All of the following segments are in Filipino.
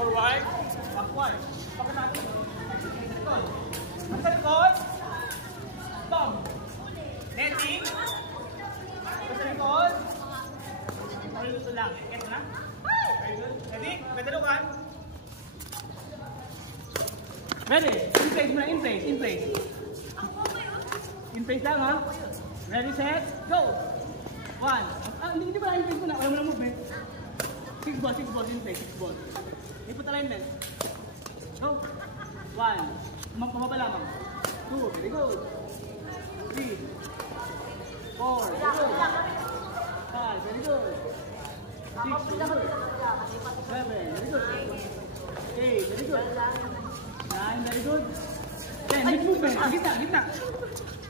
Forward. Backward. Bakit natin? Likod. Nasa likod. Stop. Netting. Nasa likod. Ito lang. Ito na. Very good. Ready? Pwede. Ready? In place muna. In place. In place. In place lang ha. Ready, set, go! 1. Hindi ba in place muna? Wala mo na movement. 6 balls. In place. 6 balls. Ipot alignment. Go! 1. Pumapa lamang. 2. Very good. 3. 4. Very good. 5. Very good. 6. Very good. 7. Very good. 8. Very good. 9. Very good. 10. Make movement. Gitna.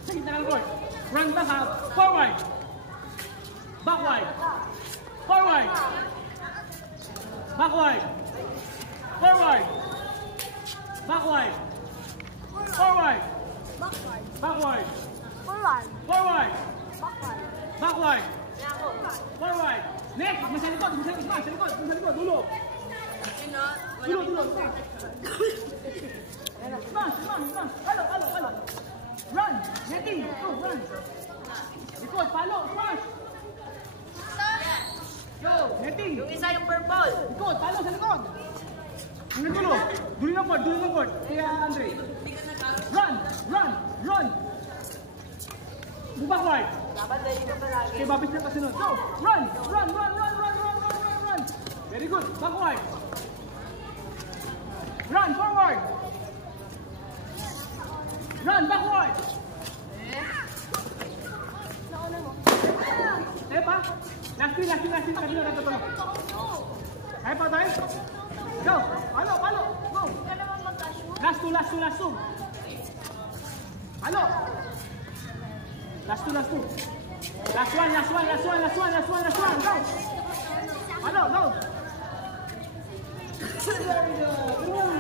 Sa gitna ng court. Run back out. Forward. Backward. Forward. Backward. Forward. Backward. Forward. Backward. Forward. Backward. Forward. Next. Sa likod. Dulo. Smash. Halo. Run. Netting. Go, run. Likod. Follow. Smash. Go. Netting. Yung isa yung purple. Likod. Follow sa likod. Hanggang dulo. Dulo ng court. Kaya Andre. Run. Move backward. Dapat dali ka palagi. Okay, babis na kasunod. Go. Run. Very good. Backward. Run forward. Run backward. Tepa. Last two. Kanina natutulog. Kaya pa tayo? Go. Palo. Go. Last two. Palo. Last two. Last one. Go. Palo. Go. Very good.